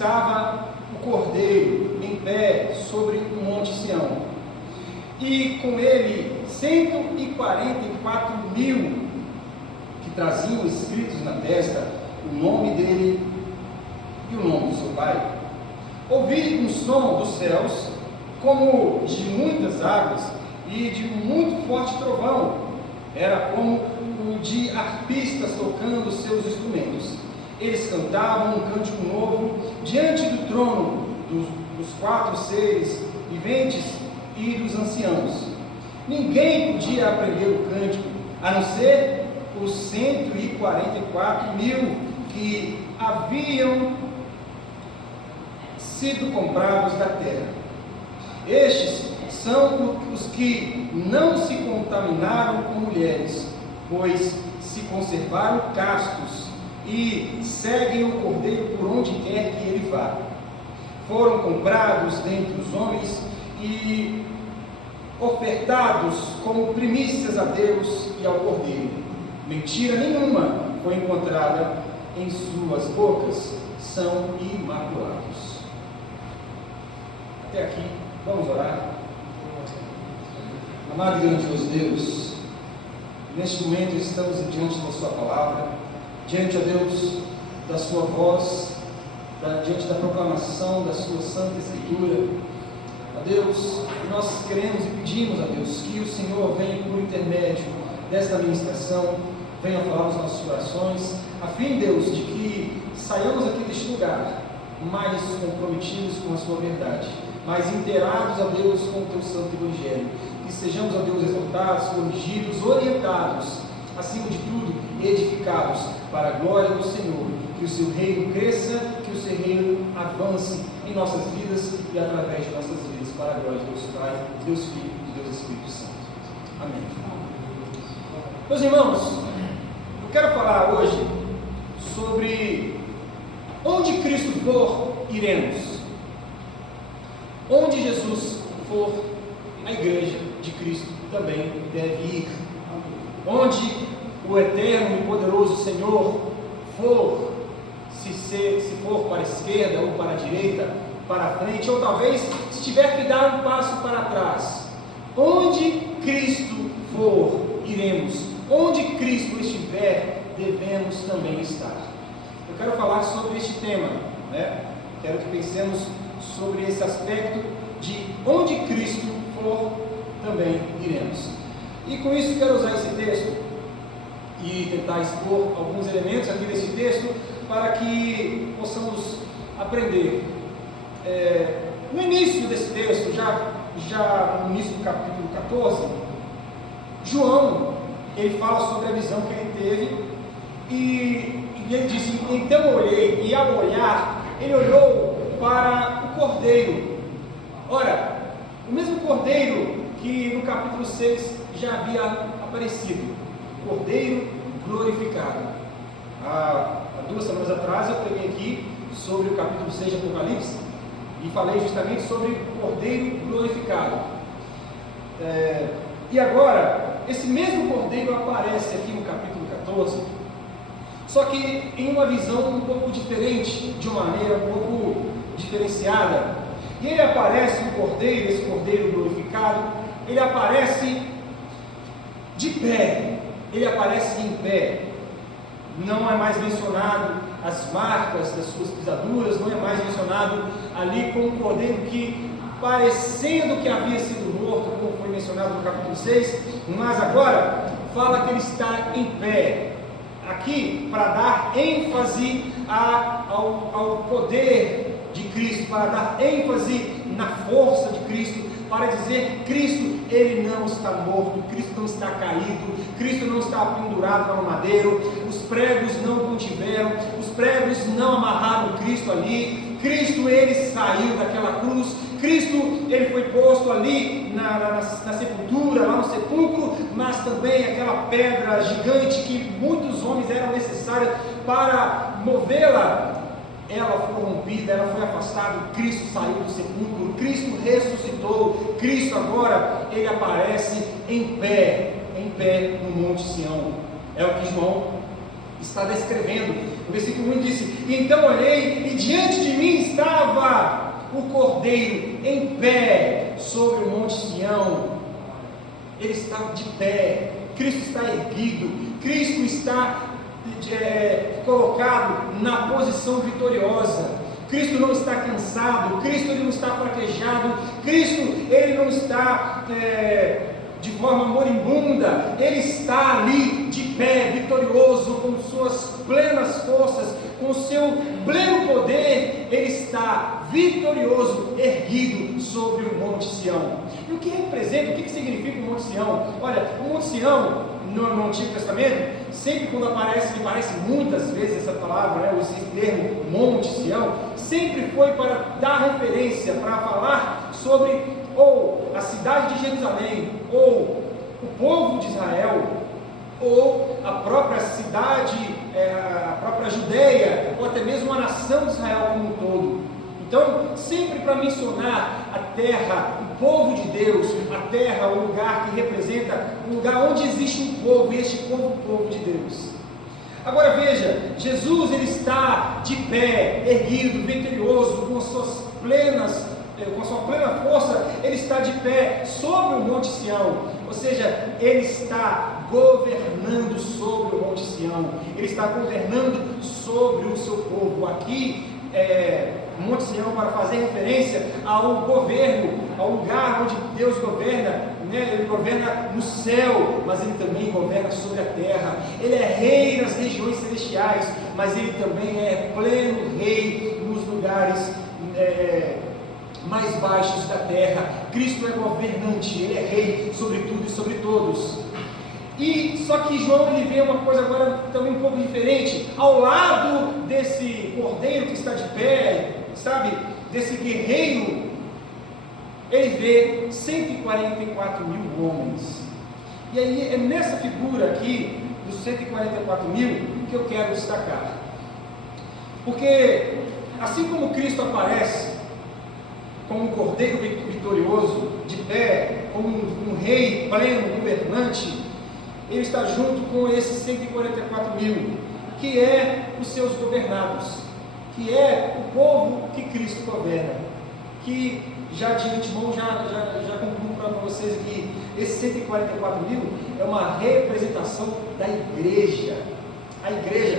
estava o Cordeiro em pé sobre o Monte Sião, e com ele 144.000 que traziam escritos na testa o nome dele e o nome do seu pai. Ouvi um som dos céus, como de muitas águas e de muito forte trovão. Era como o de arpistas tocando seus instrumentos. Eles cantavam um cântico novo diante do trono dos 4 seres viventes e dos anciãos. Ninguém podia aprender o cântico, a não ser os 144.000 que haviam sido comprados da terra. Estes são os que não se contaminaram com mulheres, pois se conservaram castos e seguem o Cordeiro por onde quer que ele vá. Foram comprados dentre os homens e ofertados como primícias a Deus e ao Cordeiro. Mentira nenhuma foi encontrada em suas bocas, são imaculados. Até aqui, vamos orar. Amado e grandioso Deus, neste momento estamos diante da sua palavra, diante, ó Deus, da sua voz, diante da proclamação da sua Santa Escritura. Ó Deus, nós queremos e pedimos, ó Deus, que o Senhor venha por intermédio desta ministração, venha falar nos nossos corações, a fim, Deus, de que saiamos aqui deste lugar mais comprometidos com a sua verdade, mais inteirados, ó Deus, com o teu santo evangelho, que sejamos, ó Deus, exortados, corrigidos, orientados, acima de tudo, edificados para a glória do Senhor, que o seu reino cresça, que o seu reino avance em nossas vidas e através de nossas vidas, para a glória de Deus Pai, Deus Filho e Deus Espírito Santo. Amém. Meus irmãos, eu quero falar hoje sobre onde Cristo for, iremos. Onde Jesus for, a igreja de Cristo também deve ir. Onde o eterno e poderoso Senhor for, se for para a esquerda ou para a direita, para a frente, ou talvez se tiver que dar um passo para trás, onde Cristo for, iremos. Onde Cristo estiver, devemos também estar. Eu quero falar sobre este tema, né? Quero que pensemos sobre esse aspecto de onde Cristo for, também iremos. E com isso quero usar esse texto e tentar expor alguns elementos aqui desse texto para que possamos aprender. No início desse texto, já no início do capítulo 14, João, ele fala sobre a visão que ele teve e ele disse: então eu olhei, e ao olhar, ele olhou para o Cordeiro. Ora, o mesmo Cordeiro que no capítulo 6 já havia aparecido, o Cordeiro glorificado. Há 2 semanas atrás eu preguei aqui sobre o capítulo 6 de Apocalipse e falei justamente sobre o Cordeiro glorificado. E agora, esse mesmo Cordeiro aparece aqui no capítulo 14, só que em uma visão um pouco diferente, de uma maneira um pouco diferenciada. E ele aparece, o Cordeiro, esse Cordeiro glorificado, ele aparece de pé, ele aparece em pé. Não é mais mencionado as marcas das suas pisaduras, não é mais mencionado ali como um Cordeiro que, parecendo que havia sido morto, como foi mencionado no capítulo 6, mas agora fala que ele está em pé, aqui para dar ênfase ao poder de Cristo, para dar ênfase na força de Cristo, para dizer: Cristo, ele não está morto, Cristo não está caído, Cristo não está pendurado para o madeiro, os pregos não contiveram, os pregos não amarraram Cristo ali, Cristo, ele saiu daquela cruz, Cristo, ele foi posto ali na sepultura, lá no sepulcro, mas também aquela pedra gigante que muitos homens eram necessários para movê-la, ela foi rompida, ela foi afastada, Cristo saiu do sepulcro, Cristo ressuscitou, Cristo agora, ele aparece em pé no Monte Sião. É o que João está descrevendo O versículo 1 disse: então olhei e diante de mim estava o Cordeiro em pé sobre o monte Sião. Ele estava de pé, Cristo está erguido, Cristo está colocado na posição vitoriosa. Cristo não está cansado, Cristo ele não está fraquejado, Cristo ele não está de forma moribunda, Ele está ali de pé, vitorioso, com suas plenas forças, com o seu pleno poder. Ele está vitorioso, erguido sobre o Monte Sião. E o que representa, o que significa o Monte Sião? Olha, o Monte Sião, no Antigo Testamento, sempre quando aparece, que aparece muitas vezes essa palavra, esse termo Monte Sião, sempre foi para dar referência, para falar sobre ou a cidade de Jerusalém, ou o povo de Israel, ou a própria cidade, a própria Judeia, ou até mesmo a nação de Israel como um todo. Então, sempre para mencionar a terra, o povo de Deus, a terra, o lugar que representa, o lugar onde existe um povo, e este povo, o povo de Deus. Agora veja, Jesus ele está de pé, erguido, vitorioso, com sua plena força, ele está de pé sobre o Monte Sião, ou seja, ele está governando sobre o Monte Sião, ele está governando sobre o seu povo. Aqui, o Monte Sião, para fazer referência ao governo, ao lugar onde Deus governa, ele governa no céu, mas ele também governa sobre a terra. Ele é rei nas regiões celestiais, mas ele também é pleno rei nos lugares mais baixos da terra. Cristo é governante, ele é rei sobre tudo e sobre todos. E só que João ele vê uma coisa agora também um pouco diferente. Ao lado desse cordeiro que está de pé, sabe, desse guerreiro, ele vê 144 mil homens. E aí é nessa figura aqui dos 144 mil que eu quero destacar, porque assim como Cristo aparece como um cordeiro vitorioso, de pé, como um rei pleno, governante, ele está junto com esses 144 mil, que é os seus governados, que é o povo que Cristo governa, que já de antemão já concluo para vocês que esses 144 mil é uma representação da igreja. A igreja,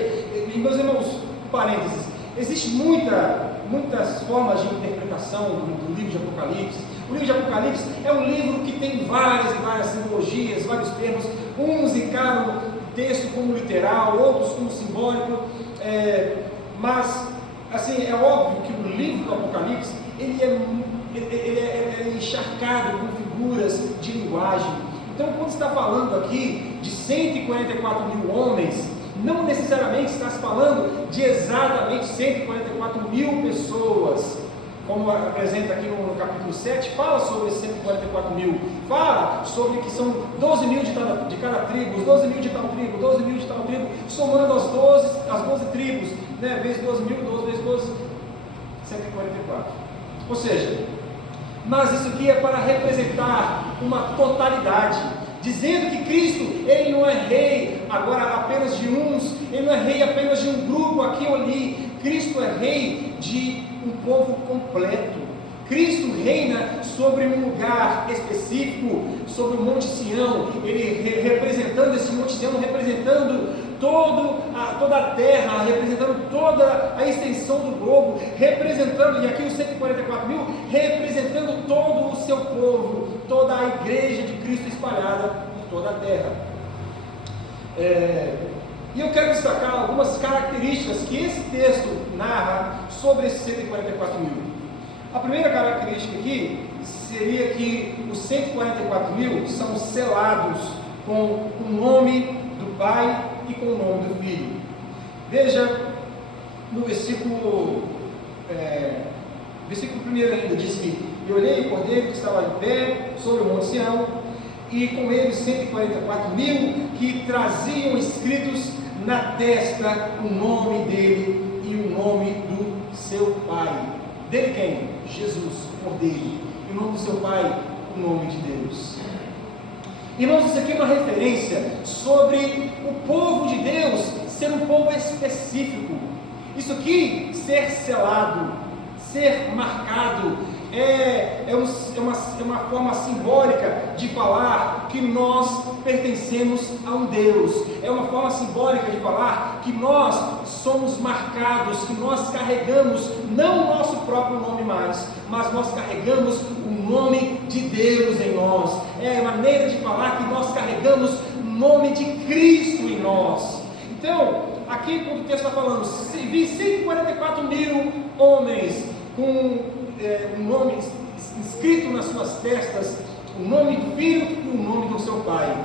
e meus irmãos, parênteses, existem muitas formas de interpretação do livro de Apocalipse. O livro de Apocalipse é um livro que tem várias simbologias, vários termos. Uns encaram o texto como literal, outros como simbólico, mas assim, é óbvio que o livro do Apocalipse ele é encharcado com figuras de linguagem. Então, quando está falando aqui de 144 mil homens, não necessariamente está se falando de exatamente 144 mil pessoas, como apresenta aqui no capítulo 7, fala sobre esses 144 mil, fala sobre que são 12 mil de cada tribo, 12 mil de tal tribo, 12 mil de tal tribo, somando as 12 tribos, vezes 12 mil, 12 vezes 12, 144. Ou seja, mas isso aqui é para representar uma totalidade, dizendo que Cristo, ele não é rei agora apenas de uns, ele não é rei apenas de um grupo aqui ou ali. Cristo é rei de um povo completo. Cristo reina sobre um lugar específico, sobre o Monte Sião, ele representando esse Monte Sião, representando toda a terra, representando toda a extensão do globo, representando, e aqui os 144 mil, representando todo o seu povo, toda a igreja de Cristo espalhada por toda a terra. E eu quero destacar algumas características que esse texto narra sobre esses 144 mil. A primeira característica aqui seria que os 144 mil são selados com o nome do Pai e com o nome do Filho. Veja no versículo 1 ainda, diz que eu olhei o cordeiro que estava em pé sobre o Monte Sião, e com ele 144 mil que traziam escritos na testa o nome dele e o nome do seu Pai. Dele quem? Jesus, o Cordeiro. E o nome do seu Pai, o nome de Deus. Irmãos, isso aqui é uma referência sobre o povo de Deus ser um povo específico. Isso aqui, ser selado, ser marcado, é uma forma simbólica de falar que nós pertencemos a um Deus. É uma forma simbólica de falar que nós somos marcados, que nós carregamos não o nosso próprio nome mais, mas nós carregamos o nome de Deus em nós. É a maneira de falar que nós carregamos o nome de Cristo em nós. Então, aqui quando o texto está falando, vi 144 mil homens com um nome escrito nas suas testas, o nome do filho e o nome do seu pai.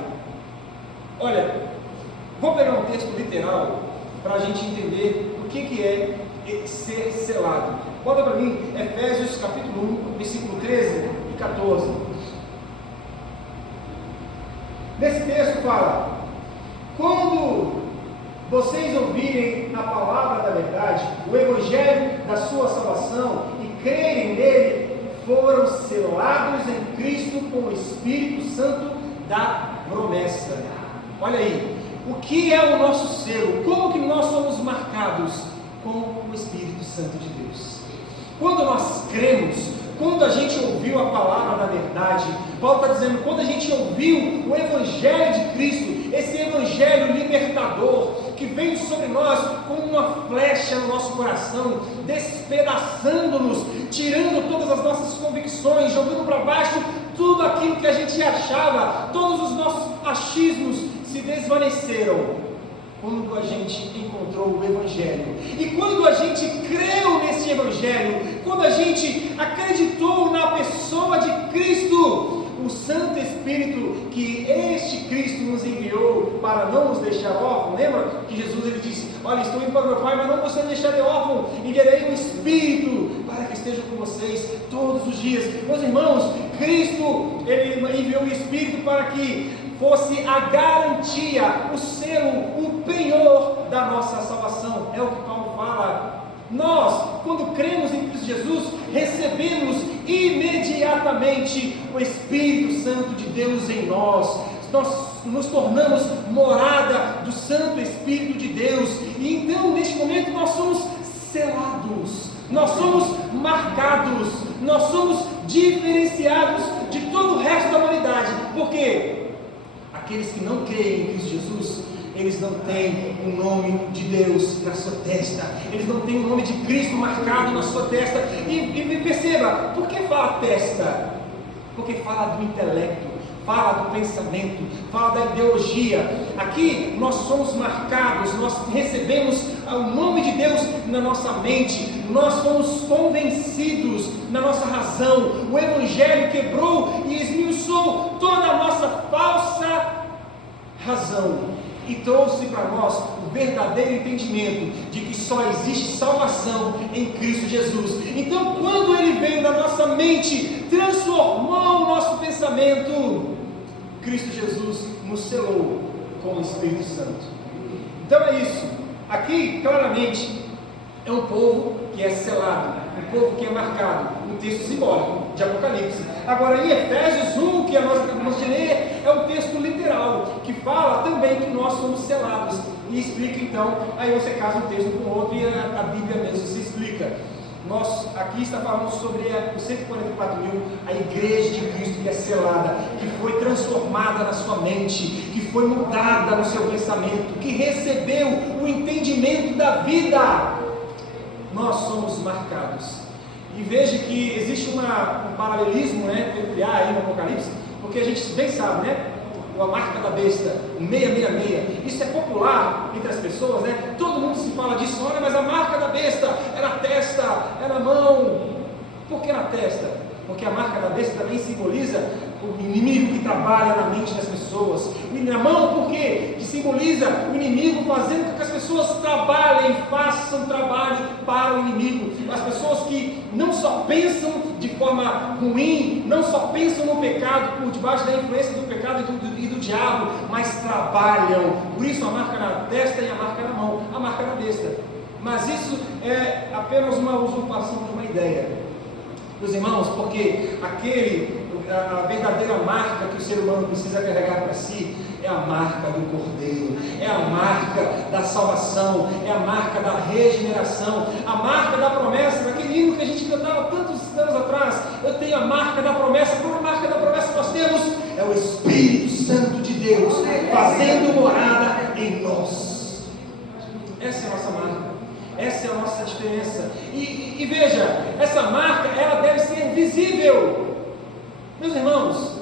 Olha, vou pegar um texto literal para a gente entender o que é ser selado. Bota para mim Efésios capítulo 1, versículo 13 e 14. Nesse texto fala: quando vocês ouvirem a palavra da verdade, o evangelho da sua salvação, e crerem nele, foram selados em Cristo com o Espírito Santo da promessa. Olha aí, o que é o nosso selo? Como que nós somos marcados? Com o Espírito Santo de Deus. Quando nós cremos, quando a gente ouviu a palavra da verdade, Paulo está dizendo, quando a gente ouviu o evangelho de Cristo, esse evangelho libertador, que vem sobre nós como uma flecha no nosso coração, despedaçando-nos, tirando todas as nossas convicções, jogando para baixo tudo aquilo que a gente achava, todos os nossos achismos se desvaneceram quando a gente encontrou o evangelho. E quando a gente creu nesse evangelho, quando a gente acreditou na pessoa de Cristo, o Santo Espírito que este Cristo nos enviou para não nos deixar órfãos. Lembra que Jesus ele disse: olha, estou indo para o meu Pai, mas não vou deixar de órfão, enviarei o Espírito para que esteja com vocês todos os dias. Meus irmãos, Cristo ele enviou o Espírito para que fosse a garantia, o selo, o penhor da nossa salvação. É o que Paulo fala. Nós, quando cremos em Cristo Jesus, recebemos imediatamente o Espírito Santo de Deus em nós. Nós nos tornamos morada do Santo Espírito de Deus. E então, neste momento, nós somos selados, nós somos marcados, nós somos diferenciados de todo o resto da humanidade. Por quê? Aqueles que não creem em Cristo Jesus, eles não têm o nome de Deus na sua testa, eles não têm o nome de Cristo marcado na sua testa. E perceba, por que fala testa? Porque fala do intelecto, fala do pensamento, fala da ideologia. Aqui nós somos marcados, nós recebemos o nome de Deus na nossa mente, nós somos convencidos na nossa razão. O Evangelho quebrou e esmiuçou toda a nossa falsa razão e trouxe para nós o verdadeiro entendimento de que só existe salvação em Cristo Jesus. Então, quando Ele veio na nossa mente, transformou o nosso pensamento, Cristo Jesus nos selou com o Espírito Santo. Então é isso. Aqui, claramente, é um povo que é selado, um povo que é marcado, um texto simbólico de Apocalipse. Agora, em Efésios 1, que nós acabamos de ler, é um texto literal, que fala também que nós somos selados, e explica então, aí você casa um texto com o outro, e a Bíblia mesmo se explica. Nós aqui está falando sobre os 144 mil, a igreja de Cristo que é selada, que foi transformada na sua mente, que foi mudada no seu pensamento, que recebeu o entendimento da vida. Nós somos marcados. E veja que existe um paralelismo, peculiar aí no Apocalipse, porque a gente bem sabe, a marca da besta, o 666, isso é popular entre as pessoas, todo mundo se fala disso. Olha, mas a marca da besta é na testa, é na mão. Por que na testa? Porque a marca da besta também simboliza o inimigo que trabalha na mente das pessoas. E na mão, por quê? Que simboliza o inimigo fazendo com que as pessoas trabalhem, façam trabalho para o inimigo. As pessoas que não só pensam de forma ruim, não só pensam no pecado, por debaixo da influência do pecado e do diabo, mas trabalham. Por isso a marca na testa e a marca na mão, a marca na besta. Mas isso é apenas uma usurpação de uma ideia. Meus irmãos, porque a verdadeira marca que o ser humano precisa carregar para si é a marca do Cordeiro, é a marca da salvação, é a marca da regeneração, a marca da promessa, daquele hino que a gente cantava tantos anos atrás. Eu tenho a marca da promessa. Qual a marca da promessa que nós temos? É o Espírito Santo de Deus fazendo morada em nós. Essa é a nossa marca. Essa é a nossa diferença. E veja, essa marca, ela deve ser visível. Meus irmãos,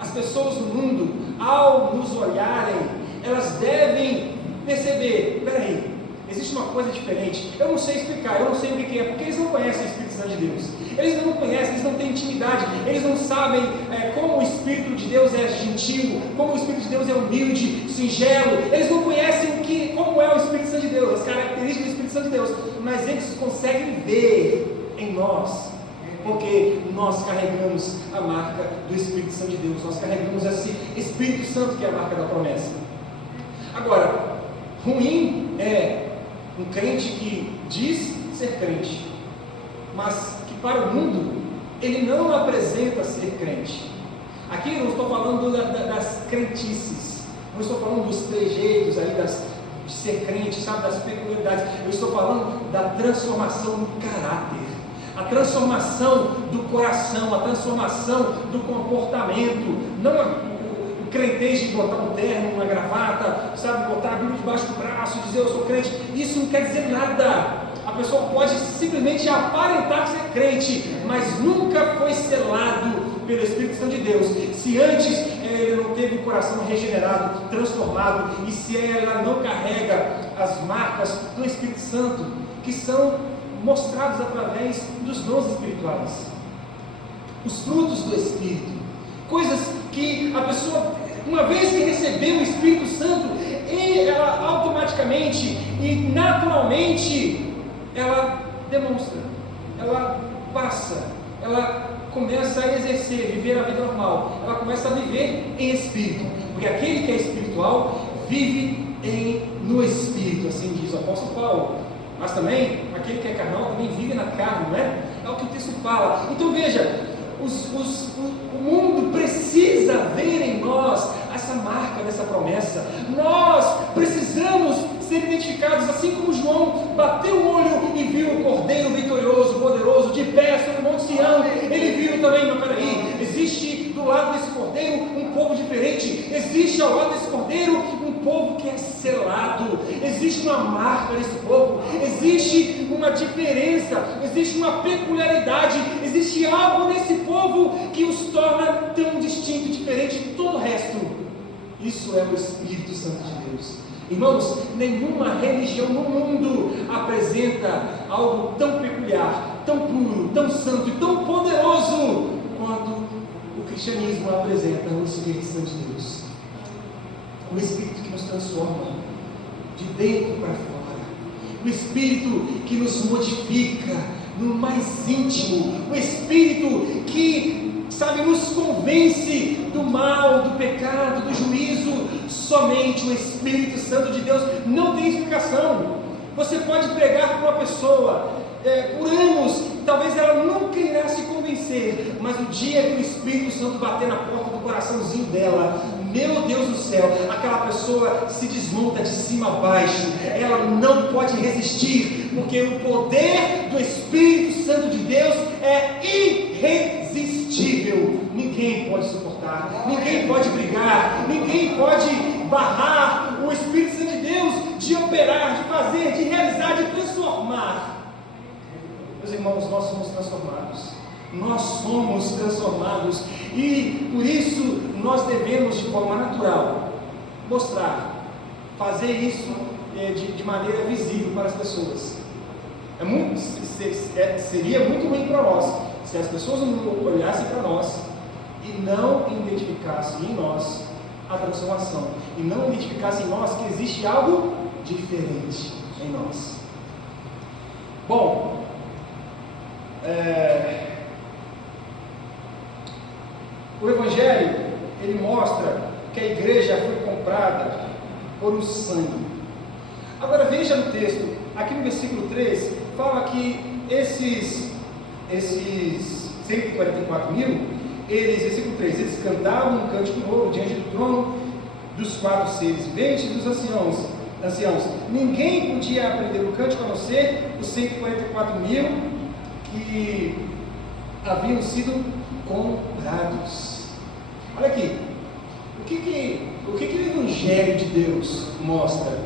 as pessoas no mundo, ao nos olharem, elas devem perceber: peraí, existe uma coisa diferente. Eu não sei explicar, eu não sei o que é, porque eles não conhecem o Espírito Santo de Deus. Eles não conhecem, eles não têm intimidade, eles não sabem como o Espírito de Deus é gentil, como o Espírito de Deus é humilde, singelo. Eles não conhecem como é o Espírito Santo de Deus, as características do Espírito Santo de Deus, mas eles conseguem ver em nós, porque nós carregamos a marca do Espírito Santo de Deus, nós carregamos esse Espírito Santo que é a marca da promessa. Agora, ruim é um crente que diz ser crente, mas que para o mundo ele não apresenta ser crente. Aqui eu não estou falando das crentices, não estou falando dos trejeitos aí de ser crente, sabe, das peculiaridades. Eu estou falando da transformação do caráter, a transformação do coração, a transformação do comportamento. Não o crentez de botar um terno, uma gravata, sabe, botar a Bíblia debaixo do braço e dizer eu sou crente. Isso não quer dizer nada. A pessoa pode simplesmente aparentar ser crente, mas nunca foi selado pelo Espírito Santo de Deus. Se antes ele não teve o coração regenerado, transformado, e se ela não carrega as marcas do Espírito Santo, que são mostrados através dos dons espirituais, os frutos do Espírito, coisas que a pessoa, uma vez que recebeu o Espírito Santo, ela automaticamente e naturalmente ela demonstra, ela passa, ela começa a exercer, viver a vida normal, ela começa a viver em Espírito, porque aquele que é espiritual vive no Espírito, assim diz o apóstolo Paulo. Mas também, aquele que é carnal também vive na carne, não é? É o que o texto fala. Então veja, o mundo precisa ver em nós essa marca dessa promessa. Nós precisamos ser identificados, assim como João bateu o olho e viu o Cordeiro vitorioso, poderoso, de pé sobre o Monte Sião. Ele viu também, mas peraí, existe do lado desse Cordeiro um povo diferente, existe ao lado desse Cordeiro um povo que é selado, existe uma marca nesse povo, existe uma diferença, existe uma peculiaridade, existe algo nesse povo que os torna tão distinto, diferente de todo o resto. Isso é o Espírito Santo de Deus. Irmãos, nenhuma religião no mundo apresenta algo tão peculiar, tão puro, tão santo e tão poderoso quanto o cristianismo apresenta o Espírito Santo de Deus. O Espírito que nos transforma de dentro para fora, o Espírito que nos modifica no mais íntimo, o Espírito que, sabe, nos convence do mal, do pecado, do juízo. Somente o Espírito Santo de Deus. Não tem explicação. Você pode pregar para uma pessoa por anos, talvez ela nunca irá se convencer, mas o dia que o Espírito Santo bater na porta do coraçãozinho dela, meu Deus do céu, aquela pessoa se desmonta de cima a baixo, ela não pode resistir, porque o poder do Espírito Santo de Deus é irresistível. Ninguém pode suportar, ninguém pode brigar, ninguém pode barrar o Espírito Santo de Deus de operar, de fazer, de realizar, de transformar. Meus irmãos, nós somos transformados. Nós somos transformados e por isso nós devemos de forma natural mostrar, fazer isso de maneira visível para as pessoas. Seria muito ruim para nós se as pessoas não olhassem para nós e não identificassem em nós a transformação, e não identificassem em nós que existe algo diferente em nós. Bom, o Evangelho, ele mostra que a igreja foi comprada por um sangue. Agora veja no texto, aqui no versículo 3, fala que esses 144 mil, versículo 3, eles cantavam um cântico novo diante do trono dos 4 seres viventes e dos anciãos. Ninguém podia aprender o cântico a não ser os 144.000 que haviam sido comprados. Olha aqui, o que o Evangelho de Deus mostra?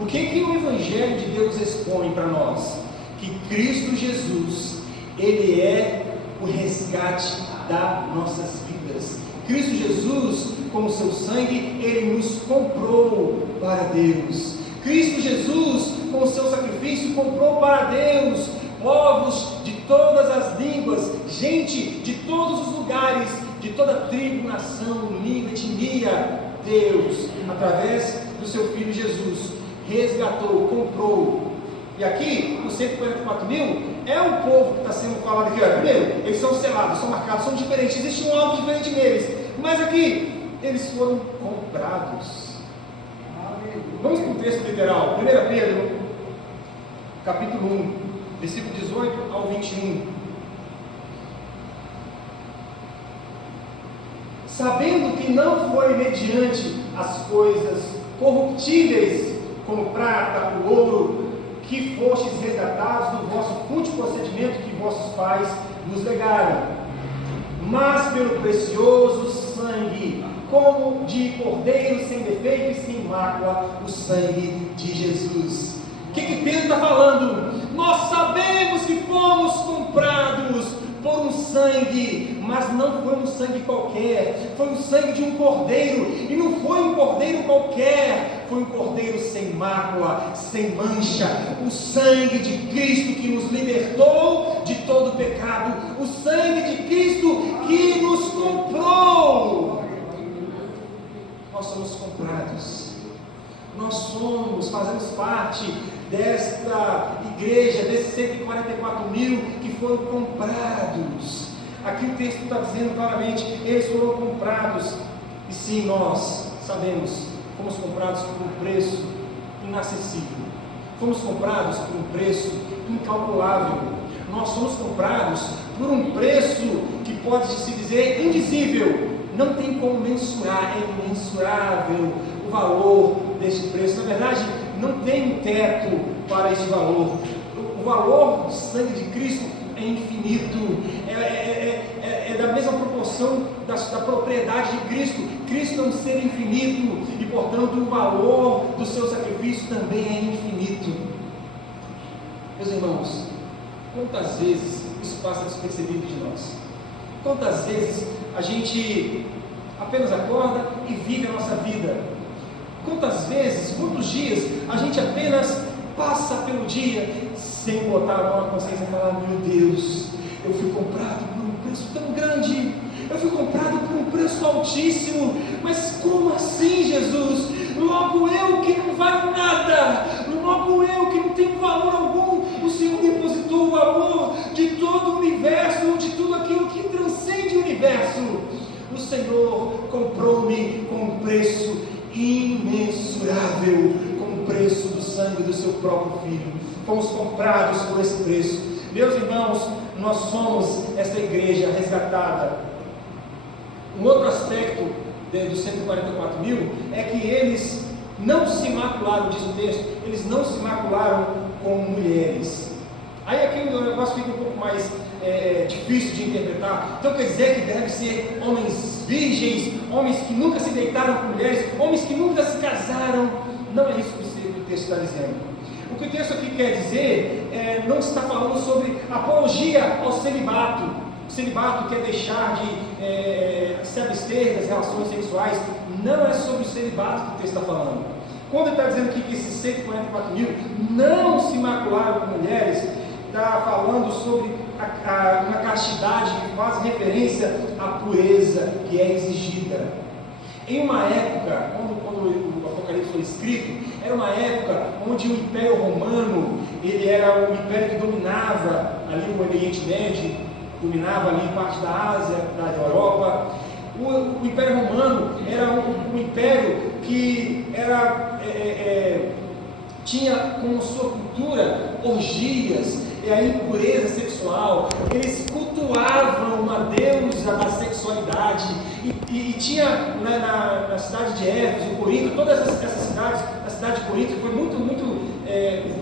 O que o Evangelho de Deus expõe para nós? Que Cristo Jesus, Ele é o resgate das nossas vidas. Cristo Jesus, com o seu sangue, Ele nos comprou para Deus. Cristo Jesus, com o seu sacrifício, comprou para Deus povos de todas as línguas, gente de todos os lugares, de toda tribo, nação, língua, etnia. Deus, através do seu Filho Jesus, resgatou, comprou. E aqui, os 144.000 é o povo que está sendo falado aqui. Primeiro, eles são selados, são marcados, são diferentes, existe algo diferente neles. Mas aqui, eles foram comprados. Vamos para o texto literal. 1 Pedro, capítulo 1, versículo 18 ao 21. Sabendo que não foi mediante as coisas corruptíveis, como prata ou ouro, que fostes resgatados do vosso fútil procedimento que vossos pais nos legaram, mas pelo precioso sangue, como de cordeiro sem defeito e sem mácula, o sangue de Jesus. O que Pedro está falando? Nós sabemos que fomos comprados por um sangue, mas não foi um sangue qualquer, foi o sangue de um cordeiro, e não foi um cordeiro qualquer, foi um cordeiro sem mácula, sem mancha, o sangue de Cristo que nos libertou de todo pecado, o sangue de Cristo que nos comprou. Nós somos comprados, fazemos parte desta igreja, desses 144.000 que foram comprados. Aqui o texto está dizendo claramente, eles foram comprados. E sim, nós sabemos, fomos comprados por um preço inacessível, fomos comprados por um preço incalculável, nós somos comprados por um preço que pode se dizer indizível, não tem como mensurar, é imensurável o valor deste preço. Na verdade, não tem um teto para esse valor. O valor do sangue de Cristo é infinito, é da mesma proporção da propriedade de Cristo. Cristo é um ser infinito e, portanto, o valor do seu sacrifício também é infinito. Meus irmãos, quantas vezes isso passa despercebido de nós? Quantas vezes a gente apenas acorda e vive a nossa vida? Quantas vezes, quantos dias a gente apenas passa pelo dia sem botar a mão na consciência e falar: meu Deus, eu fui comprado por um preço tão grande, eu fui comprado por um preço altíssimo, mas como assim, Jesus? Logo eu que não valho nada, logo eu que não tenho valor algum, o Senhor depositou o valor de todo o universo, de tudo aquilo que transcende o universo. O Senhor comprou-me com um preço imensurável, com o preço do sangue do seu próprio Filho. Fomos comprados por esse preço. Meus irmãos, nós somos essa igreja resgatada. Um outro aspecto dos 144.000 é que eles não se macularam, diz o texto, eles não se macularam com mulheres. Aí aqui o negócio fica um pouco mais difícil de interpretar. Então quer dizer que deve ser homens virgens, homens que nunca se deitaram com mulheres, homens que nunca se casaram. Não é isso que o texto está dizendo. O que o texto aqui quer dizer não está falando sobre apologia ao celibato. O celibato quer deixar de se abster das relações sexuais. Não é sobre o celibato que o texto está falando. Quando ele está dizendo aqui que esses 144.000 não se macularam com mulheres, está falando sobre uma castidade que faz referência à pureza que é exigida. Em uma época, quando o Apocalipse foi escrito, era uma época onde o Império Romano, ele era o império que dominava ali o Oriente Médio, dominava ali parte da Ásia, da Europa. O Império Romano era um império que tinha como sua cultura orgias. e a impureza sexual. Eles cultuavam uma deusa da sexualidade, e tinha na cidade de Éfeso, Corinto, todas essas cidades, a cidade de Corinto foi muito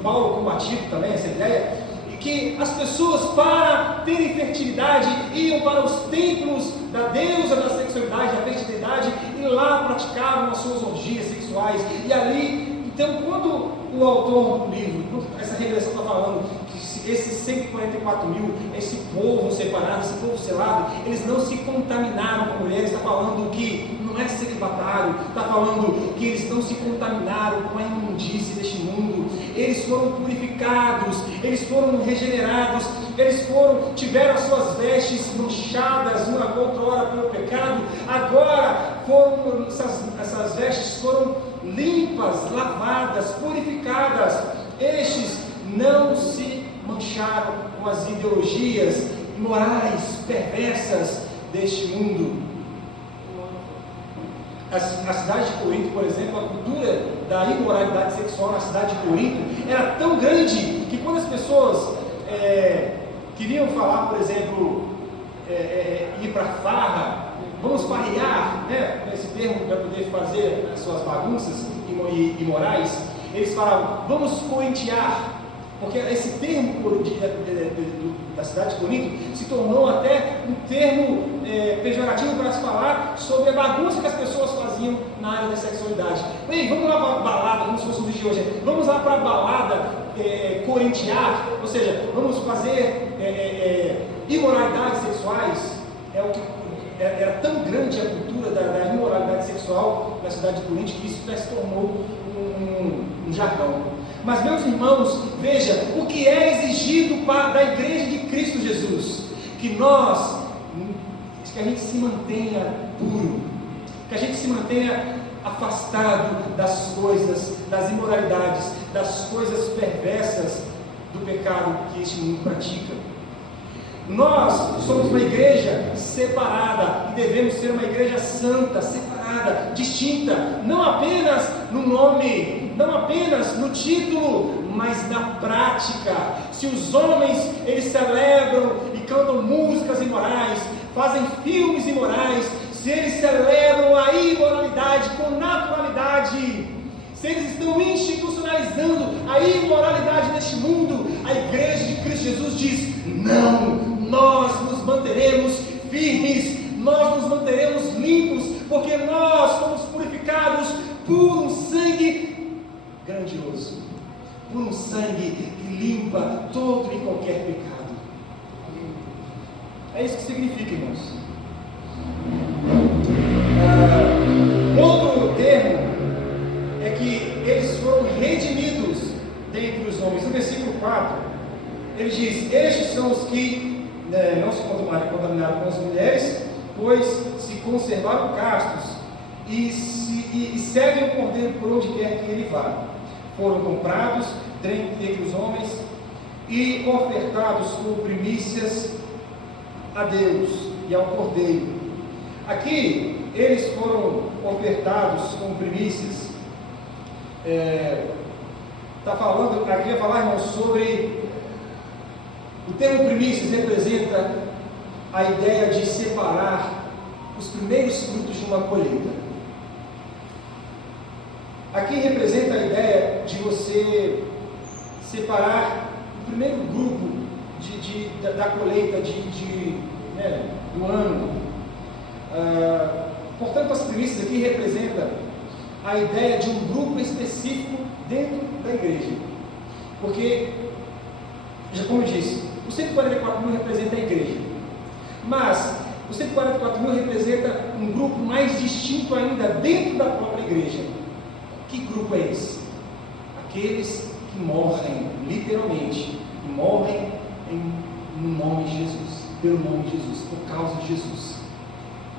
Paulo combativo também, essa ideia, e que as pessoas, para terem fertilidade, iam para os templos da deusa da sexualidade, da fertilidade, e lá praticavam as suas orgias sexuais. E ali, então, quando o autor do livro, essa regressão está falando que esses 144 mil, esse povo separado, esse povo selado, eles não se contaminaram com mulheres, está falando que não é celibatário, está falando que eles não se contaminaram com a imundície deste mundo, eles foram purificados, eles foram regenerados, eles tiveram as suas vestes manchadas uma outra hora pelo pecado, agora essas vestes foram limpas, lavadas, purificadas. Estes não se mancharam com as ideologias morais perversas deste mundo. A cidade de Corinto, por exemplo, a cultura da imoralidade sexual na cidade de Corinto era tão grande que quando as pessoas queriam falar, por exemplo, ir para farra, vamos farrear, né, esse termo para poder fazer as suas bagunças imorais, eles falavam, vamos corintiar, porque esse termo da cidade de Corinto se tornou até um termo pejorativo para se falar sobre a bagunça que as pessoas faziam na área da sexualidade. Ei, vamos lá para a balada, como se fosse um vídeo de hoje, vamos lá para a balada corintiar, ou seja, vamos fazer imoralidades sexuais. Era tão grande a cultura da imoralidade sexual na cidade de Corinto que isso já se tornou um jargão. Mas, meus irmãos, veja o que é exigido da igreja de Cristo Jesus: que a gente se mantenha puro, que a gente se mantenha afastado das coisas, das imoralidades, das coisas perversas do pecado que este mundo pratica. Nós somos uma igreja separada e devemos ser uma igreja santa, separada, distinta, não apenas no nome, não apenas no título, mas na prática. Se os homens eles celebram e cantam músicas imorais, fazem filmes imorais, se eles celebram a imoralidade com naturalidade, se eles estão institucionalizando a imoralidade neste mundo, a igreja de Cristo Jesus diz: não, nós nos manteremos firmes, nós nos manteremos limpos, porque nós fomos purificados por um sangue grandioso, por um sangue que limpa todo e qualquer pecado. É isso que significa, irmãos. Outro termo é que eles foram redimidos dentre os homens. No versículo 4, ele diz: estes são os que não se contaminaram com as mulheres, pois se conservaram castos e seguem o Cordeiro por onde quer que ele vá. Foram comprados dentre os homens e ofertados como primícias a Deus e ao Cordeiro. Aqui eles foram ofertados como primícias. Aqui vai falar, irmãos, sobre o termo primícias. Representa a ideia de separar os primeiros frutos de uma colheita. Aqui representa a ideia de você separar o primeiro grupo da colheita do ano. Portanto, as primícias aqui representam a ideia de um grupo específico dentro da igreja. Porque, como eu disse, os 144 mil representa a igreja. Mas os 144 mil representa um grupo mais distinto ainda dentro da própria igreja. Que grupo é esse? Aqueles que morrem, literalmente, morrem no nome de Jesus, pelo nome de Jesus, por causa de Jesus.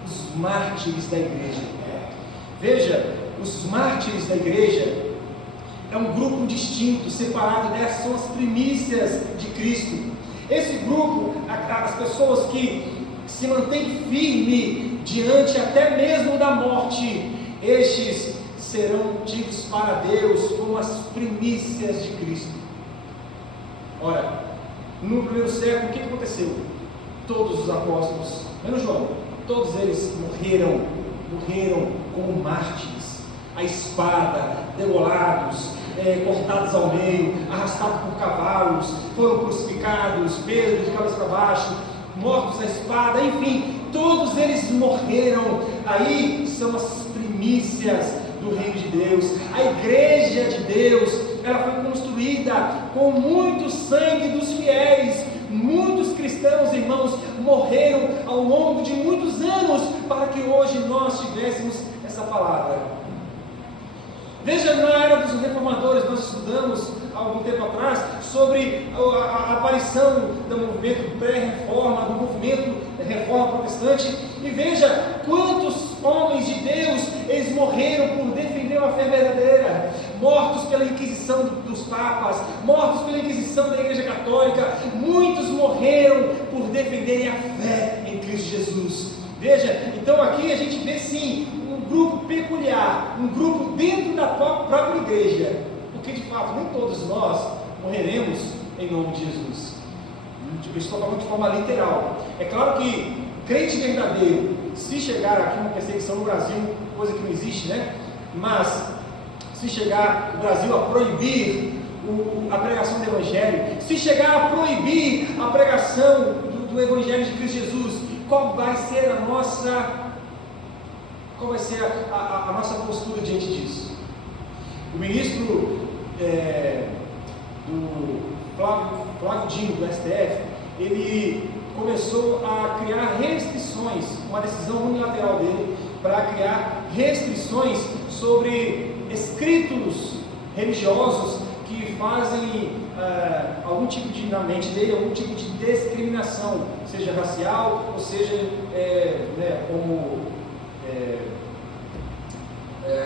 Os mártires da igreja. Veja, os mártires da igreja é um grupo distinto, separado dessas, são as primícias de Cristo. Esse grupo, as pessoas que se mantêm firme diante até mesmo da morte, estes serão tidos para Deus como as primícias de Cristo. Ora, No primeiro século, o que aconteceu? Todos os apóstolos, menos João, todos eles morreram como mártires, a espada, degolados, cortados ao meio, arrastados por cavalos, foram crucificados, Pedro de cabeça para baixo, mortos à espada, enfim, todos eles morreram. Aí são as primícias do reino de Deus. A igreja de Deus, ela foi construída com muito sangue dos fiéis. Muitos cristãos, irmãos, morreram ao longo de muitos anos para que hoje nós tivéssemos essa palavra. Veja, na era dos reformadores, nós estudamos há algum tempo atrás sobre a aparição do movimento pré-reforma, do movimento reforma protestante, e veja quantos homens de Deus eles morreram por defender uma fé verdadeira, mortos pela Inquisição dos papas, mortos pela Inquisição da Igreja Católica. Muitos morreram por defenderem a fé em Cristo Jesus. Veja, então aqui a gente vê sim um grupo peculiar, um grupo dentro da própria igreja, porque de fato nem todos nós morreremos em nome de Jesus. Eu estou falando de forma literal. É claro que crente verdadeiro, se chegar aqui uma perseguição no Brasil, coisa que não existe, né? Mas se chegar o Brasil a proibir a pregação do Evangelho, se chegar a proibir a pregação do Evangelho de Cristo Jesus, qual vai ser a nossa postura diante disso? O ministro do Flávio Dino, do STF, ele começou a criar restrições, uma decisão unilateral dele, para criar restrições sobre escritos religiosos que fazem algum tipo de, na mente dele, algum tipo de discriminação, seja racial, ou seja,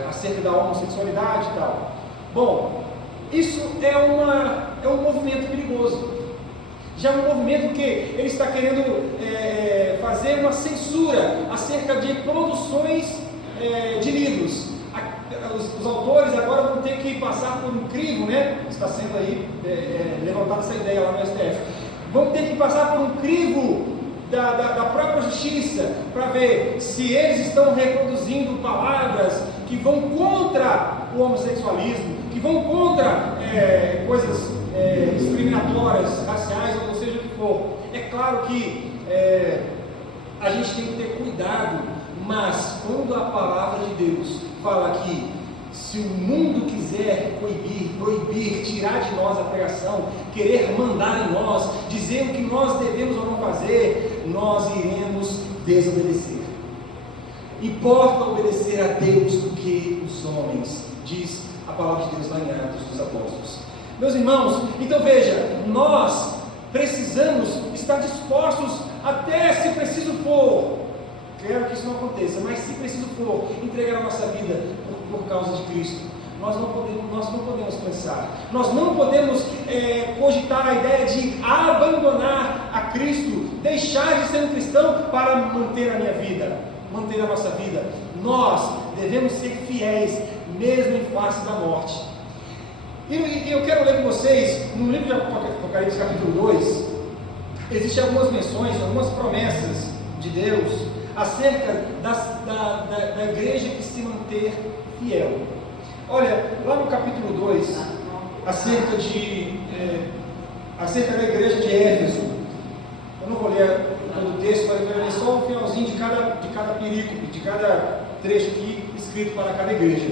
acerca da homossexualidade e tal. Bom, isso é um movimento perigoso. Já é um movimento que ele está querendo fazer uma censura acerca de produções de livros. Os autores agora vão ter que passar por um crivo, né? Está sendo aí levantada essa ideia lá no STF. Vão ter que passar por um crivo da própria justiça para ver se eles estão reproduzindo palavras que vão contra o homossexualismo, que vão contra coisas discriminatórias, raciais, ou seja o que for. É claro que a gente tem que ter cuidado, mas quando a palavra de Deus fala que se o mundo quiser proibir, tirar de nós a pregação, querer mandar em nós, dizer o que nós devemos ou não fazer, nós iremos desobedecer. Importa obedecer a Deus do que os homens, diz a palavra de Deus lá em Atos dos Apóstolos. Meus irmãos, então veja, nós precisamos estar dispostos até, se preciso for, quero que isso não aconteça, mas se preciso for, entregar a nossa vida por causa de Cristo. Nós não podemos pensar, nós não podemos cogitar a ideia de abandonar a Cristo, deixar de ser um cristão para manter a minha vida, manter a nossa vida. Nós devemos ser fiéis, mesmo em face da morte. E eu quero ler com vocês, no livro de Apocalipse capítulo 2, existem algumas menções, algumas promessas de Deus acerca da igreja que se manter fiel. Olha, lá no capítulo 2, acerca da igreja de Éfeso, eu não vou ler todo o texto, mas eu vou ler só o finalzinho de cada perícope, de cada trecho aqui escrito para cada igreja.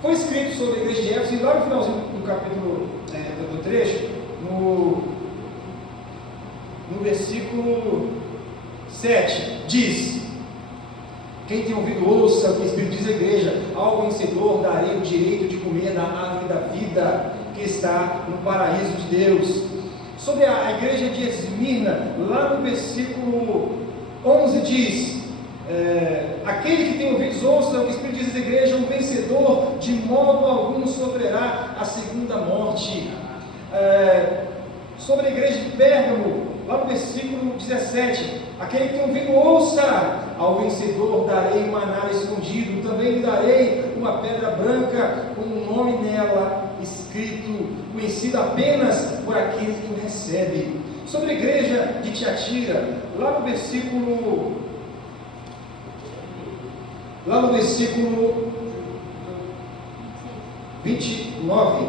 Foi escrito sobre a igreja de Éfeso, e lá no finalzinho do capítulo do trecho, no versículo 7, diz: quem tem ouvido, ouça o que o Espírito diz à igreja. Ao vencedor darei o direito de comer da árvore da vida que está no paraíso de Deus. Sobre a igreja de Esmirna, lá no versículo 11 diz: aquele que tem ouvidos, ouça o que o Espírito diz à igreja. O vencedor de modo algum sofrerá a segunda morte. Sobre a igreja de Pérgamo, lá no versículo 17: aquele que tem ouvido, ouça. Ao vencedor darei um maná escondido, também lhe darei uma pedra branca com um nome nela escrito, conhecido apenas por aquele que o recebe. Sobre a igreja de Tiatira, lá no versículo 29,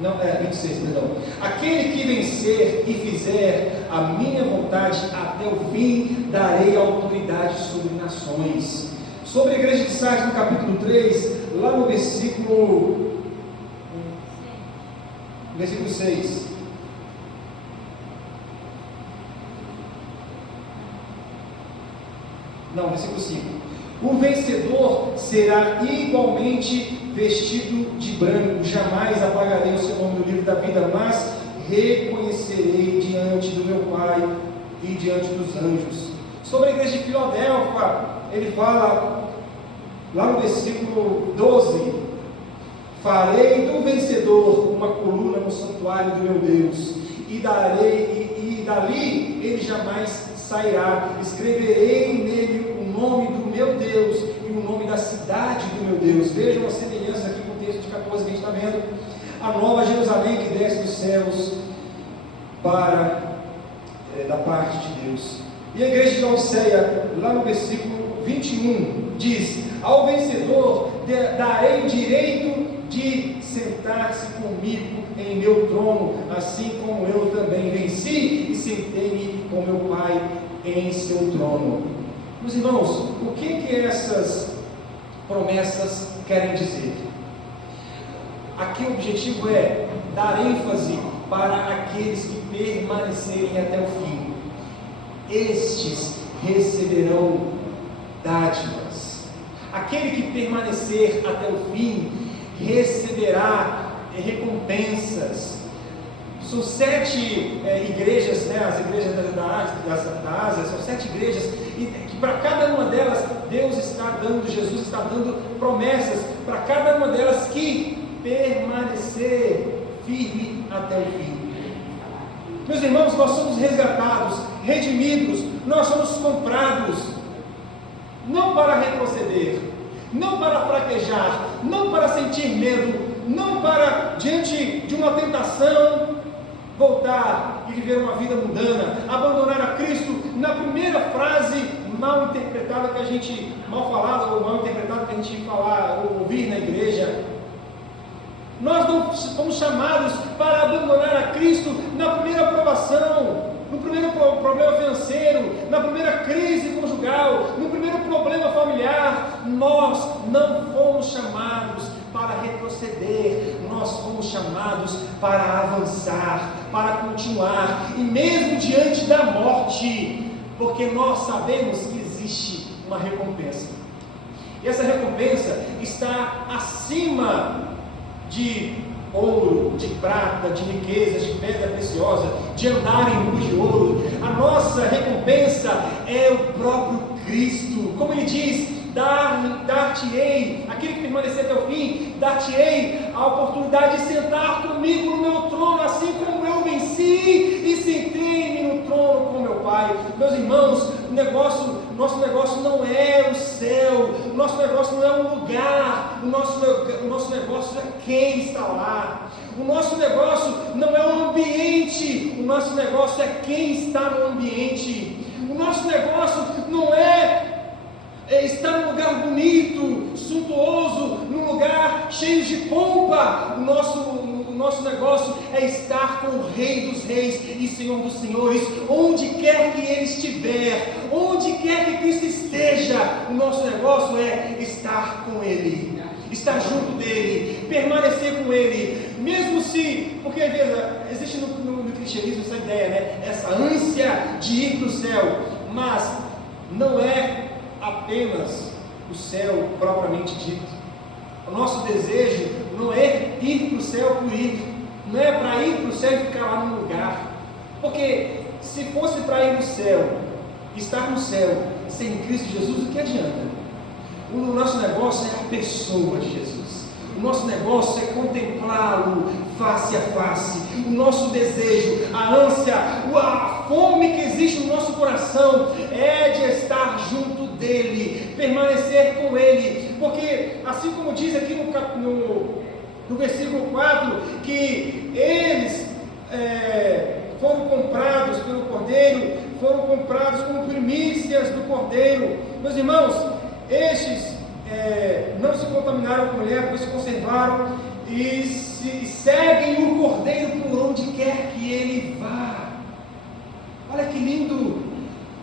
não, 26, perdão. Aquele que vencer e fizer a minha vontade até o fim, darei autoridade sobre nações. Sobre a igreja de Sardes, no capítulo 3, lá no versículo 6. Não, versículo 5. O vencedor será igualmente vestido de branco, jamais apagarei o seu nome do livro da vida, mas reconhecerei diante do meu Pai e diante dos anjos. Sobre a igreja de Filadélfia, ele fala, lá no versículo 12, farei do vencedor uma coluna no santuário do meu Deus, e dali ele jamais sairá, escreverei nele o nome do meu Deus e o nome da cidade do meu Deus. Vejam a semelhança aqui com o texto de 14 que a gente está vendo. A nova Jerusalém que desce dos céus da parte de Deus. E a igreja de Laodiceia, lá no versículo 21, diz: ao vencedor darei o direito de sentar-se comigo em meu trono, assim como eu também venci e sentei-me com meu Pai em seu trono. Meus irmãos, o que essas promessas querem dizer? Aqui o objetivo é dar ênfase para aqueles que permanecerem até o fim. Estes receberão dádivas. Aquele que permanecer até o fim receberá recompensas. São 7 igrejas, né, as igrejas da Ásia, são 7 igrejas, e que para cada uma delas Jesus está dando promessas para cada uma delas que permanecer firme até o fim. Meus irmãos, nós somos resgatados, redimidos, nós somos comprados, não para retroceder, não para fraquejar, não para sentir medo, não para, diante de uma tentação, voltar e viver uma vida mundana, abandonar a Cristo na primeira frase mal interpretada que a gente, mal falada ou mal interpretada que a gente ouvir na igreja. Nós não fomos chamados para abandonar a Cristo na primeira provação, no primeiro problema financeiro, na primeira crise conjugal, no primeiro problema familiar. Nós não fomos chamados para retroceder, nós fomos chamados para avançar, para continuar, e mesmo diante da morte, porque nós sabemos que existe uma recompensa, e essa recompensa está acima de ouro, de prata, de riquezas, de pedra preciosa, de andar em luz de ouro. A nossa recompensa é o próprio Cristo. Como ele diz: dar-te-ei, aquele que permanecer até o fim, dar-te-ei a oportunidade de sentar comigo no meu trono, assim como eu venci e sentei-me no trono com meu Pai. Meus irmãos, nosso negócio não é o céu, o nosso negócio não é um lugar, o nosso negócio é quem está lá. O nosso negócio não é o ambiente, o nosso negócio é quem está no ambiente. O nosso negócio não é estar num lugar bonito, suntuoso, num lugar cheio de pompa. O nosso negócio é estar com o Rei dos Reis e Senhor dos Senhores, onde quer que Ele estiver, onde quer que Cristo esteja. O nosso negócio é estar com Ele, estar junto dEle, permanecer com Ele, mesmo se, porque às vezes existe no cristianismo essa ideia, né? Essa ânsia de ir para o céu, mas não é apenas o céu propriamente dito. O nosso desejo não é ir para o céu por ir, não é para ir para o céu e ficar lá no lugar, porque se fosse para ir no céu, estar no céu sem Cristo Jesus, o que adianta? O nosso negócio é a pessoa de Jesus. O nosso negócio é contemplá-lo face a face. O nosso desejo, a ânsia, a fome que existe no nosso coração é de estar junto dele, permanecer com ele. Porque assim como diz aqui no versículo 4, que eles foram comprados pelo Cordeiro, foram comprados como primícias do Cordeiro. Meus irmãos, estes não se contaminaram com mulher, pois se conservaram e seguem o Cordeiro por onde quer que ele vá. Olha que lindo!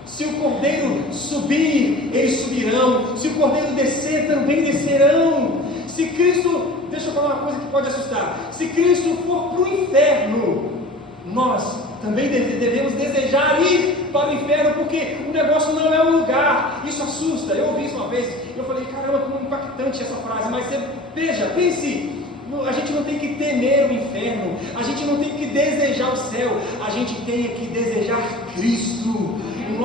Se o Cordeiro subir, eles subirão. Se o Cordeiro descer, também descerão. Se Cristo, deixa eu falar uma coisa que pode assustar. Se Cristo for para o inferno, nós também devemos desejar ir para o inferno, porque o negócio não é um lugar. Isso assusta. Eu ouvi isso uma vez, eu falei, caramba, como impactante essa frase. Mas você, veja, pense. A gente não tem que temer o inferno, a gente não tem que desejar o céu, a gente tem que desejar Cristo. O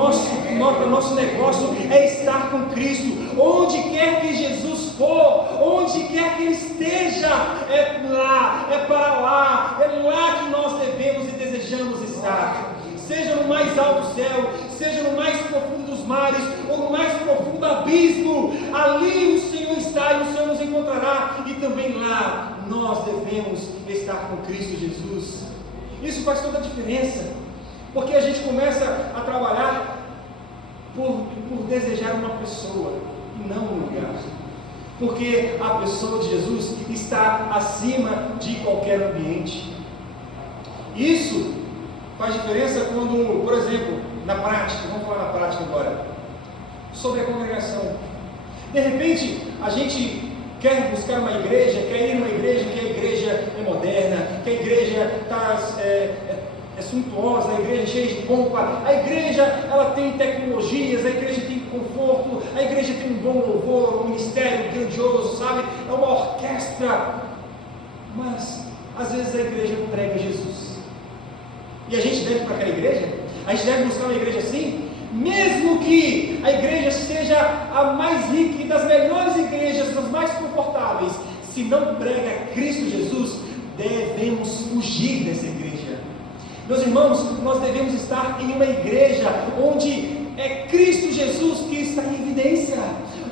nosso negócio é estar com Cristo. Onde quer que Jesus for, onde quer que Ele esteja, é lá, é para lá, é lá que nós devemos e desejamos estar. Seja no mais alto céu, seja no mais profundo dos mares, ou no mais profundo abismo, ali o Senhor está e o Senhor nos encontrará, e também lá nós devemos estar com Cristo Jesus. Isso faz toda a diferença, porque a gente começa a trabalhar por desejar uma pessoa e não um lugar, porque a pessoa de Jesus está acima de qualquer ambiente. Isso faz diferença quando, por exemplo, na prática, vamos falar na prática agora, sobre a congregação. De repente, a gente quer buscar uma igreja, quer ir numa igreja, que a igreja é moderna, que a igreja é suntuosa, a igreja é cheia de pompa, a igreja ela tem tecnologias, a igreja tem conforto, a igreja tem um bom louvor, um ministério grandioso, sabe? É uma orquestra. Mas, às vezes a igreja não prega Jesus. E a gente deve ir para aquela igreja? A gente deve buscar uma igreja assim? Mesmo que a igreja seja a mais rica e das melhores igrejas, das mais confortáveis, se não prega Cristo Jesus, devemos fugir dessa igreja. Meus irmãos, nós devemos estar em uma igreja onde é Cristo Jesus que está em evidência,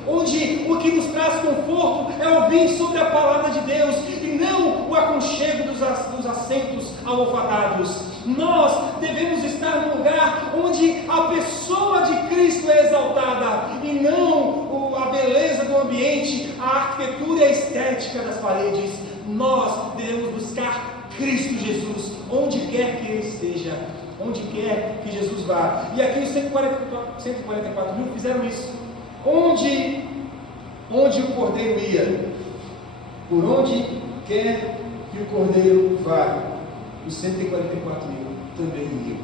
onde o que nos traz conforto é ouvir sobre a palavra de Deus e não o aconchego dos assentos almofadados. Nós devemos estar num lugar onde a pessoa de Cristo é exaltada e não a beleza do ambiente, a arquitetura e a estética das paredes. Nós devemos buscar Cristo Jesus onde quer que Ele esteja, onde quer que Jesus vá. E aqui os 144 mil fizeram isso. Onde o Cordeiro ia, por onde quer que o Cordeiro vá, os 144 mil também iam.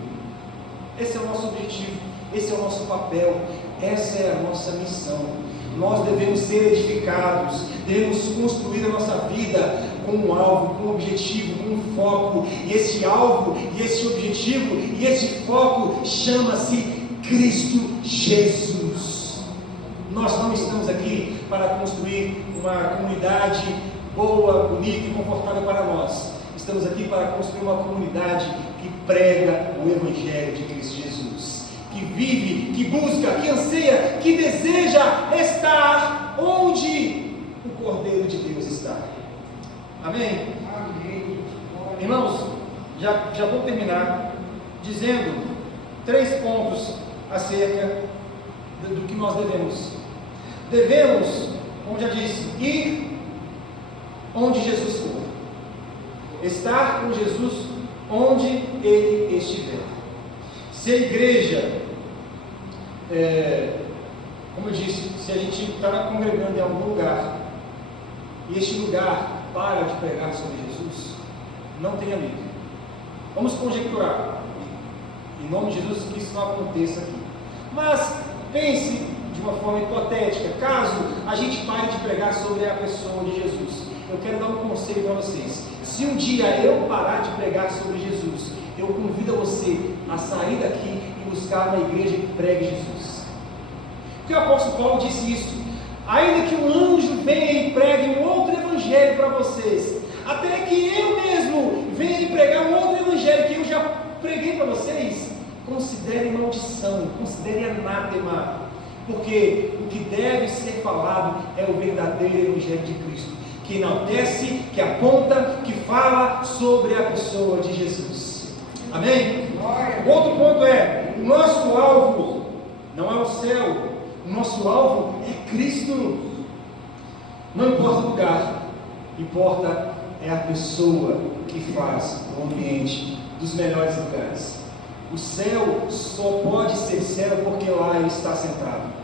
Esse é o nosso objetivo, esse é o nosso papel, essa é a nossa missão. Nós devemos ser edificados, devemos construir a nossa vida com um alvo, com um objetivo, com um foco. E esse alvo, e esse objetivo, e esse foco chama-se Cristo Jesus. Nós não estamos aqui para construir uma comunidade boa, bonita e confortável para nós. Estamos aqui para construir uma comunidade que prega o Evangelho de Cristo Jesus, que vive, que busca, que anseia, que deseja estar onde o Cordeiro de Deus está. Amém? Amém. Irmãos, já vou terminar dizendo 3 pontos acerca do que nós devemos. Devemos, como já disse, ir onde Jesus for. Estar com Jesus onde Ele estiver. Se a igreja, como eu disse, se a gente está congregando em algum lugar e este lugar para de pregar sobre Jesus, não tenha medo. Vamos conjecturar, em nome de Jesus, que isso não aconteça aqui. Mas pense de uma forma hipotética, caso a gente pare de pregar sobre a pessoa de Jesus. Eu quero dar um conselho para vocês. Se um dia eu parar de pregar sobre Jesus, eu convido você a sair daqui e buscar uma igreja que pregue Jesus. Porque o apóstolo Paulo disse isso. Ainda que um anjo venha e pregue um outro evangelho para vocês, até que eu mesmo venha e pregar um outro evangelho que eu já preguei para vocês, considere maldição, considere anátema, porque o que deve ser falado é o verdadeiro evangelho de Cristo, que enaltece, que aponta, que fala sobre a pessoa de Jesus. Amém? Outro ponto é, o nosso alvo não é o céu, o nosso alvo é Cristo. Não importa o lugar, importa é a pessoa que faz o ambiente dos melhores lugares. O céu só pode ser céu porque lá ele está sentado.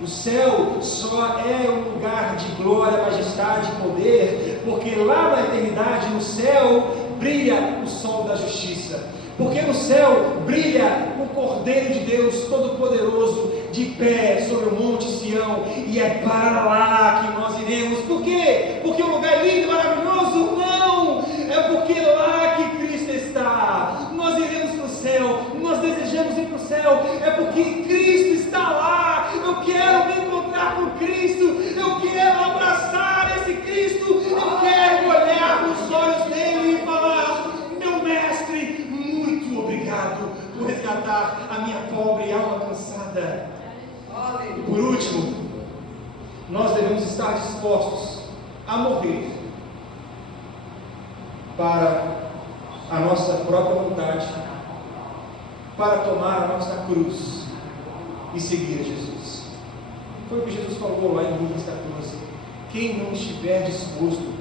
O céu só é um lugar de glória, majestade e poder, porque lá na eternidade, no céu, brilha o sol da justiça. Porque no céu brilha o Cordeiro de Deus Todo-Poderoso, de pé sobre o monte Sião, e é para lá que nós iremos. Por quê? Porque o lugar é lindo e maravilhoso? Não! É porque lá que Cristo está. Nós iremos para o céu, nós desejamos ir para o céu, é porque Cristo está lá. Eu quero me encontrar com Cristo, eu quero abraçar esse Cristo, eu quero olhar nos olhos dele e falar: meu mestre, muito obrigado por resgatar a minha pobre alma cansada. E por último, nós devemos estar dispostos a morrer para a nossa própria vontade, para tomar a nossa cruz e seguir a Jesus. Foi o que Jesus falou lá em Lucas 14: quem não estiver disposto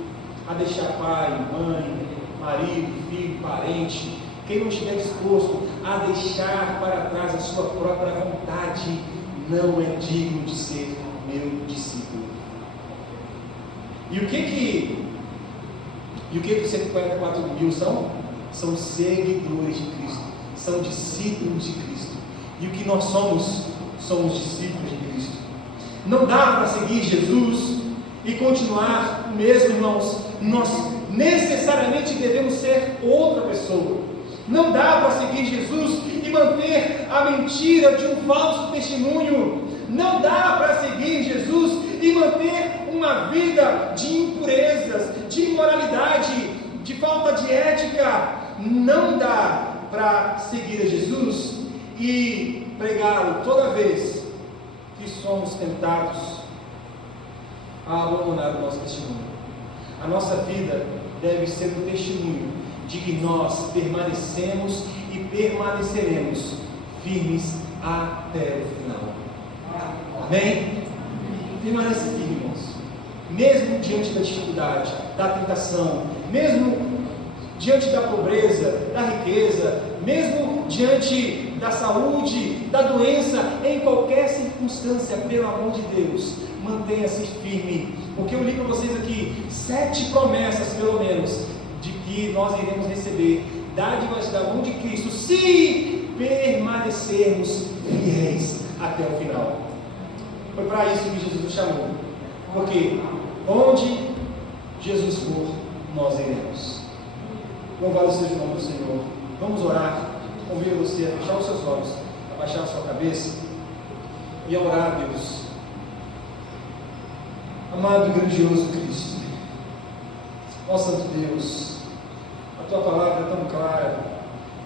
a deixar pai, mãe, marido, filho, parente, quem não estiver disposto a deixar para trás a sua própria vontade, não é digno de ser meu discípulo. E o que os 144 mil são? São seguidores de Cristo, são discípulos de Cristo. E o que nós somos? Somos discípulos de Cristo. Não dá para seguir Jesus e continuar o mesmo, irmãos. Nós necessariamente devemos ser outra pessoa. Não dá para seguir Jesus e manter a mentira de um falso testemunho. Não dá para seguir Jesus e manter uma vida de impurezas, de imoralidade, de falta de ética. Não dá para seguir a Jesus e pregá-lo toda vez que somos tentados a abandonar o nosso testemunho. A nossa vida deve ser um testemunho de que nós permanecemos e permaneceremos firmes até o final. Amém? Permanece firme, irmãos. Mesmo diante da dificuldade, da tentação, mesmo diante da pobreza, da riqueza, mesmo diante da saúde, da doença, em qualquer circunstância, pelo amor de Deus, mantenha-se firme, porque eu li para vocês aqui 7 promessas, pelo menos, de que nós iremos receber dádivas da mão de Cristo, se permanecermos fiéis até o final. Foi para isso que Jesus nos chamou, porque onde Jesus for, nós iremos. Louvado seja o nome do Senhor. Vamos orar. Convido você a fechar os seus olhos, a baixar a sua cabeça e a orar a Deus. Amado e grandioso Cristo, ó Santo Deus, a Tua palavra é tão clara,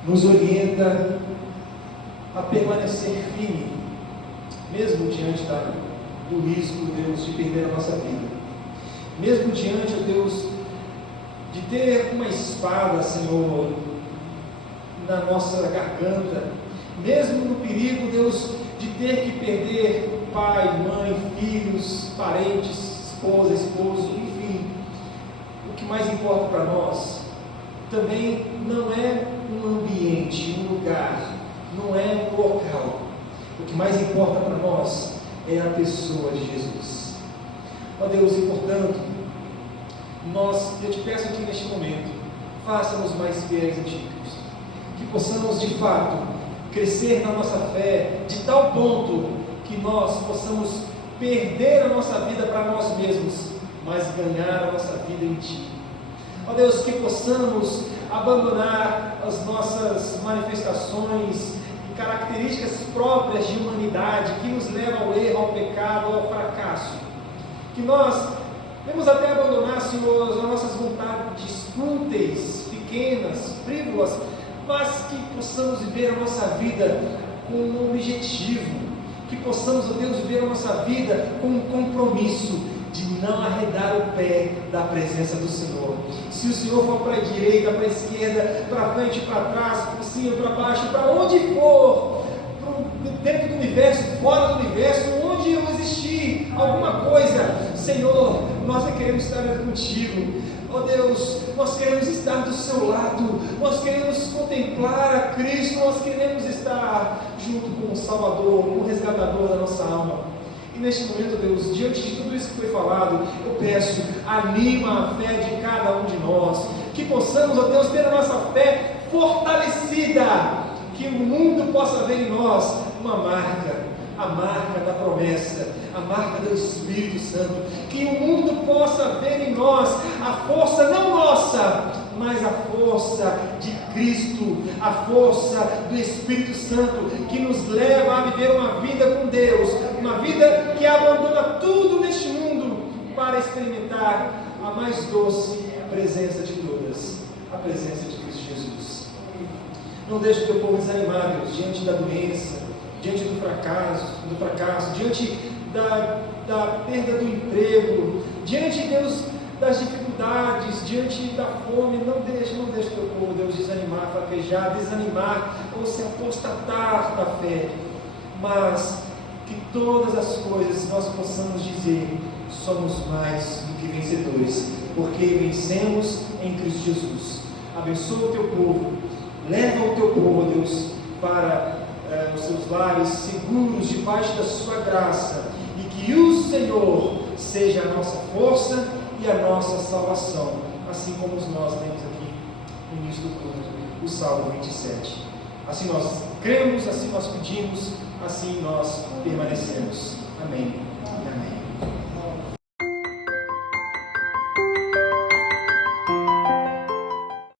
nos orienta a permanecer firme, mesmo diante do risco, Deus, de perder a nossa vida, mesmo diante, ó Deus, de ter uma espada, Senhor, na nossa garganta, mesmo no perigo, Deus, de ter que perder pai, mãe, filhos, parentes, esposa, esposo, enfim. O que mais importa para nós também não é um ambiente, um lugar, não é um local. O que mais importa para nós é a pessoa de Jesus. Ó Deus, e portanto, eu te peço aqui neste momento, faça-nos mais fiéis a Ti, Cristo, que possamos de fato crescer na nossa fé de tal ponto que nós possamos perder a nossa vida para nós mesmos, mas ganhar a nossa vida em Ti. Ó Deus, que possamos abandonar as nossas manifestações e características próprias de humanidade que nos levam ao erro, ao pecado, ao fracasso. Que nós devemos até abandonar, Senhor, as nossas vontades fúteis, pequenas, frívolas, mas que possamos viver a nossa vida com um objetivo, que possamos, ó Deus, viver a nossa vida com um compromisso de não arredar o pé da presença do Senhor. Se o Senhor for para a direita, para a esquerda, para frente, para trás, para cima, para baixo, para onde for, dentro do universo, fora do universo, onde eu existir alguma coisa, Senhor, nós queremos estar contigo. Ó Deus, nós queremos estar do seu lado, nós queremos contemplar a Cristo, nós queremos estar junto com o Salvador, com o resgatador da nossa alma. E neste momento, Deus, diante de tudo isso que foi falado, eu peço, anima a fé de cada um de nós, que possamos, ó Deus, ter a nossa fé fortalecida, que o mundo possa ver em nós uma marca, a marca da promessa, a marca do Espírito Santo, que o mundo possa ver em nós a força não nossa, mas a força de Cristo, a força do Espírito Santo, que nos leva a viver uma vida com Deus, uma vida que abandona tudo neste mundo para experimentar a mais doce presença de todas, a presença de Cristo Jesus. Não deixe o teu povo desanimar, Deus, diante da doença, diante do fracasso, diante da perda do emprego, diante, Deus, das dificuldades, diante da fome. Não deixe o teu povo, Deus, desanimar, fraquejar, desanimar ou se apostatar da fé, mas que todas as coisas nós possamos dizer: somos mais do que vencedores, porque vencemos em Cristo Jesus. Abençoa o teu povo, leva o teu povo, Deus, para os seus lares seguros debaixo da sua graça, e que o Senhor seja a nossa força e a nossa salvação, assim como nós lemos aqui no início do culto, o Salmo 27. Assim nós cremos, assim nós pedimos, assim nós permanecemos. Amém. Amém.